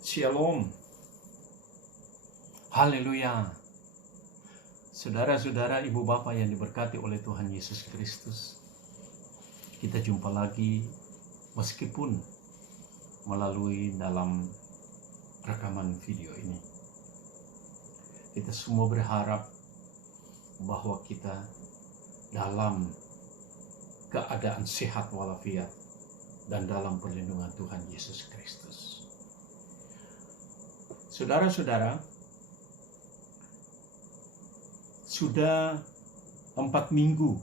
Shalom. Haleluya. Saudara-saudara, ibu bapak yang diberkati oleh Tuhan Yesus Kristus, kita jumpa lagi meskipun melalui dalam rekaman video ini. Kita semua berharap bahwa kita dalam keadaan sehat walafiat dan dalam perlindungan Tuhan Yesus Kristus. Saudara-saudara, sudah 4 minggu,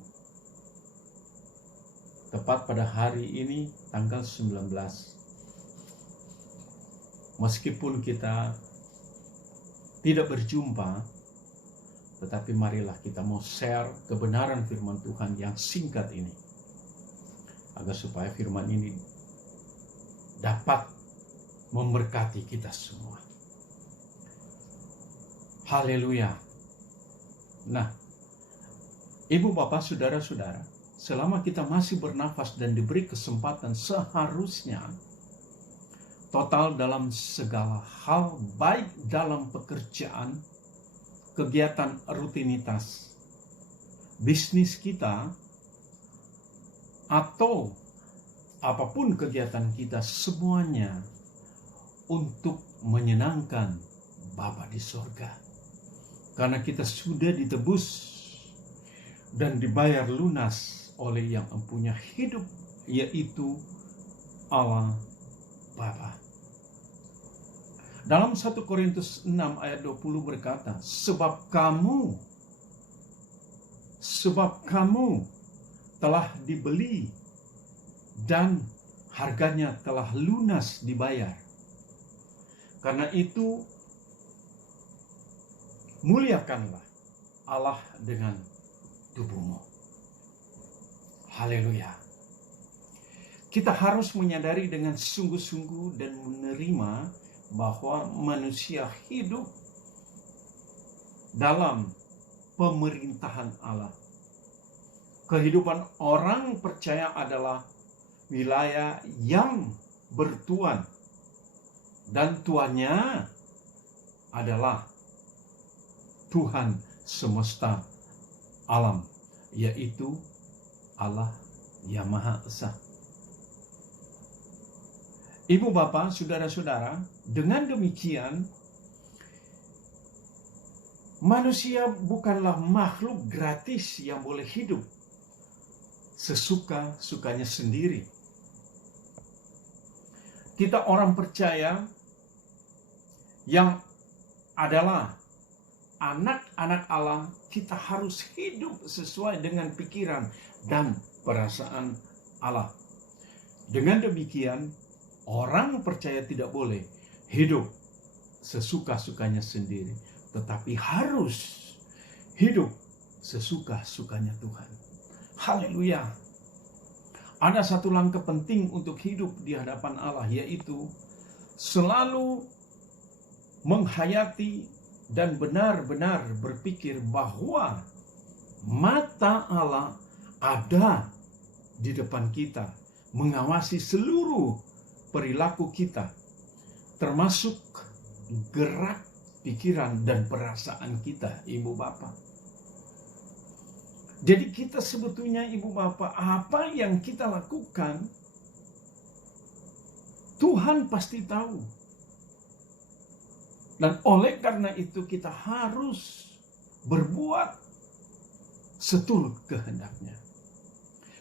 tepat pada hari ini tanggal 19. Meskipun kita tidak berjumpa, tetapi marilah kita mau share kebenaran firman Tuhan yang singkat ini, agar supaya firman ini dapat memberkati kita semua. Haleluya. Nah, ibu bapak, saudara-saudara, selama kita masih bernafas dan diberi kesempatan, seharusnya total dalam segala hal, baik dalam pekerjaan, kegiatan rutinitas, bisnis kita, atau apapun kegiatan kita, semuanya untuk menyenangkan Bapa di sorga. Karena kita sudah ditebus dan dibayar lunas oleh yang mempunyai hidup, yaitu Allah Bapa. Dalam 1 Korintus 6 ayat 20 berkata, sebab kamu telah dibeli dan harganya telah lunas dibayar. Karena itu muliakanlah Allah dengan tubuhmu. Haleluya. Kita harus menyadari dengan sungguh-sungguh dan menerima bahwa manusia hidup dalam pemerintahan Allah. Kehidupan orang percaya adalah wilayah yang bertuan, dan tuannya adalah Tuhan semesta alam, yaitu Allah yang Maha Esa. Ibu bapak, saudara-saudara, dengan demikian manusia bukanlah makhluk gratis yang boleh hidup sesuka-sukanya sendiri. Kita orang percaya yang adalah anak-anak Allah, kita harus hidup sesuai dengan pikiran dan perasaan Allah. Dengan demikian, orang percaya tidak boleh hidup sesuka-sukanya sendiri, tetapi harus hidup sesuka-sukanya Tuhan. Haleluya. Ada satu langkah penting untuk hidup di hadapan Allah, yaitu selalu menghayati dan benar-benar berpikir bahwa mata Allah ada di depan kita, mengawasi seluruh perilaku kita, termasuk gerak, pikiran, dan perasaan kita, ibu bapak. Jadi kita sebetulnya, ibu bapak, apa yang kita lakukan, Tuhan pasti tahu. Dan oleh karena itu kita harus berbuat seturut kehendaknya.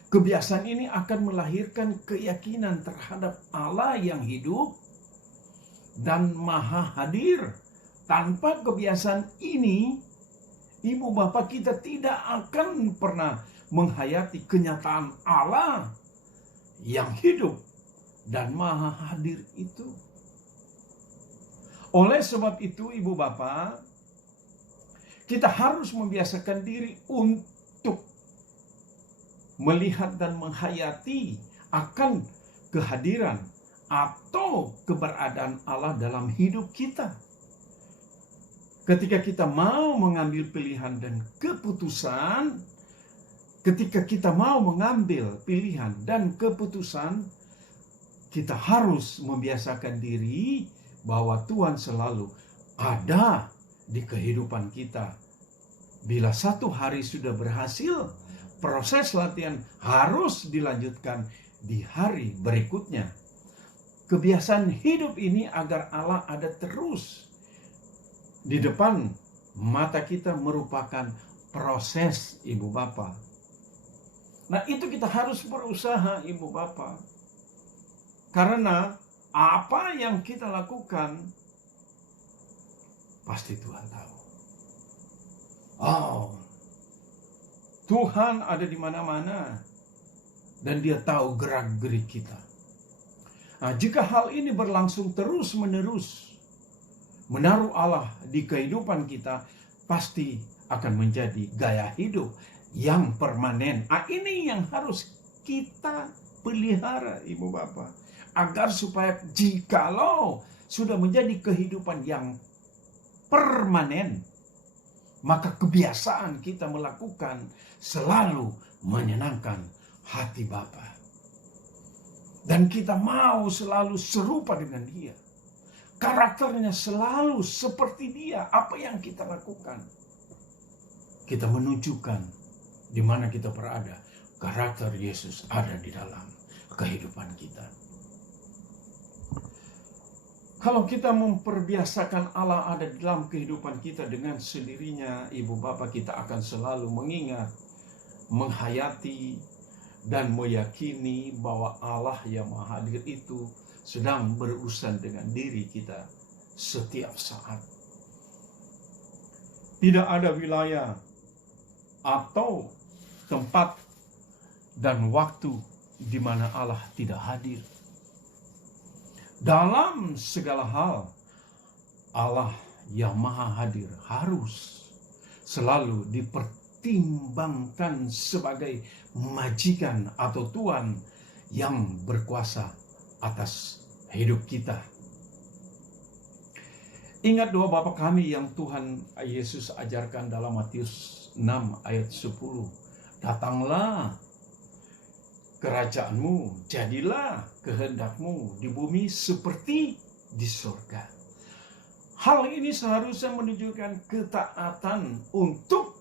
Kebiasaan ini akan melahirkan keyakinan terhadap Allah yang hidup dan maha hadir. Tanpa kebiasaan ini, ibu bapak, kita tidak akan pernah menghayati kenyataan Allah yang hidup dan maha hadir itu. Oleh sebab itu, ibu bapak, kita harus membiasakan diri untuk melihat dan menghayati akan kehadiran atau keberadaan Allah dalam hidup kita. Ketika kita mau mengambil pilihan dan keputusan, ketika kita mau mengambil pilihan dan keputusan, kita harus membiasakan diri bahwa Tuhan selalu ada di kehidupan kita. Bila satu hari sudah berhasil, proses latihan harus dilanjutkan di hari berikutnya. Kebiasaan hidup ini agar Allah ada terus di depan mata kita merupakan proses, Ibu Bapak. Nah, itu kita harus berusaha, Ibu Bapak. Karena apa yang kita lakukan pasti Tuhan tahu. Oh, Tuhan ada di mana-mana dan Dia tahu gerak-gerik kita. Nah, jika hal ini berlangsung terus-menerus, menaruh Allah di kehidupan kita pasti akan menjadi gaya hidup yang permanen. Ini yang harus kita pelihara, Ibu Bapak, agar supaya jikalau sudah menjadi kehidupan yang permanen, maka kebiasaan kita melakukan selalu menyenangkan hati Bapa. Dan kita mau selalu serupa dengan Dia. Karakternya selalu seperti Dia. Apa yang kita lakukan, kita menunjukkan di mana kita berada. Karakter Yesus ada di dalam kehidupan kita. Kalau kita memperbiasakan Allah ada di dalam kehidupan kita dengan sendirinya, Ibu Bapak, kita akan selalu mengingat, menghayati, dan meyakini bahwa Allah yang Maha Hadir itu sedang berurusan dengan diri kita setiap saat. Tidak ada wilayah atau tempat dan waktu di mana Allah tidak hadir. Dalam segala hal, Allah yang Maha Hadir harus selalu dipertimbangkan sebagai majikan atau Tuhan yang berkuasa atas hidup kita. Ingat doa Bapa kami yang Tuhan Yesus ajarkan dalam Matius 6 ayat 10. Datanglah kerajaanmu, jadilah kehendakmu di bumi seperti di surga. Hal ini seharusnya menunjukkan ketaatan untuk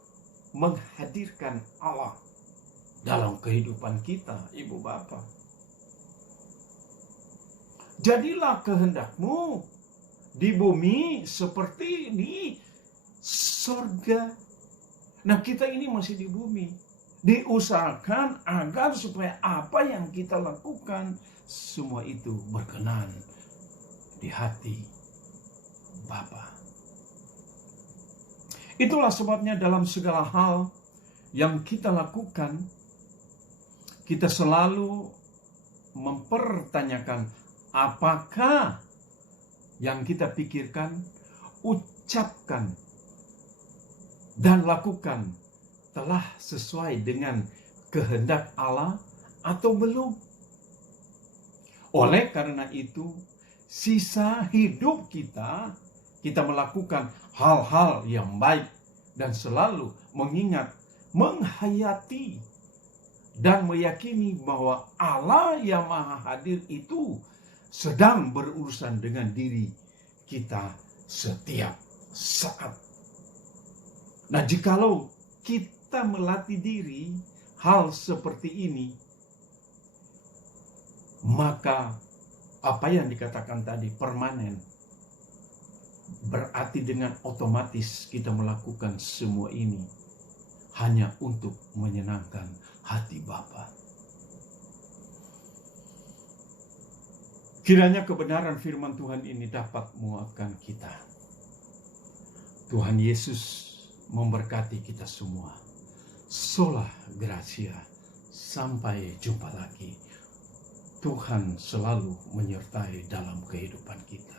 menghadirkan Allah dalam kehidupan kita, Ibu Bapak. Jadilah kehendakmu di bumi seperti di surga. Nah, kita ini masih di bumi. Diusahakan agar supaya apa yang kita lakukan semua itu berkenan di hati Bapa. Itulah sebabnya dalam segala hal yang kita lakukan, kita selalu mempertanyakan apakah yang kita pikirkan, ucapkan, dan lakukan telah sesuai dengan kehendak Allah atau belum. Oleh karena itu, sisa hidup kita melakukan hal-hal yang baik dan selalu mengingat, menghayati, dan meyakini bahwa Allah yang Maha Hadir itu sedang berurusan dengan diri kita setiap saat. Nah, jikalau kita melatih diri hal seperti ini, maka apa yang dikatakan tadi permanen, berarti dengan otomatis kita melakukan semua ini hanya untuk menyenangkan hati Bapa. Kiranya kebenaran firman Tuhan ini dapat menguatkan kita. Tuhan Yesus memberkati kita semua. Sola Gracia. Sampai jumpa lagi. Tuhan selalu menyertai dalam kehidupan kita.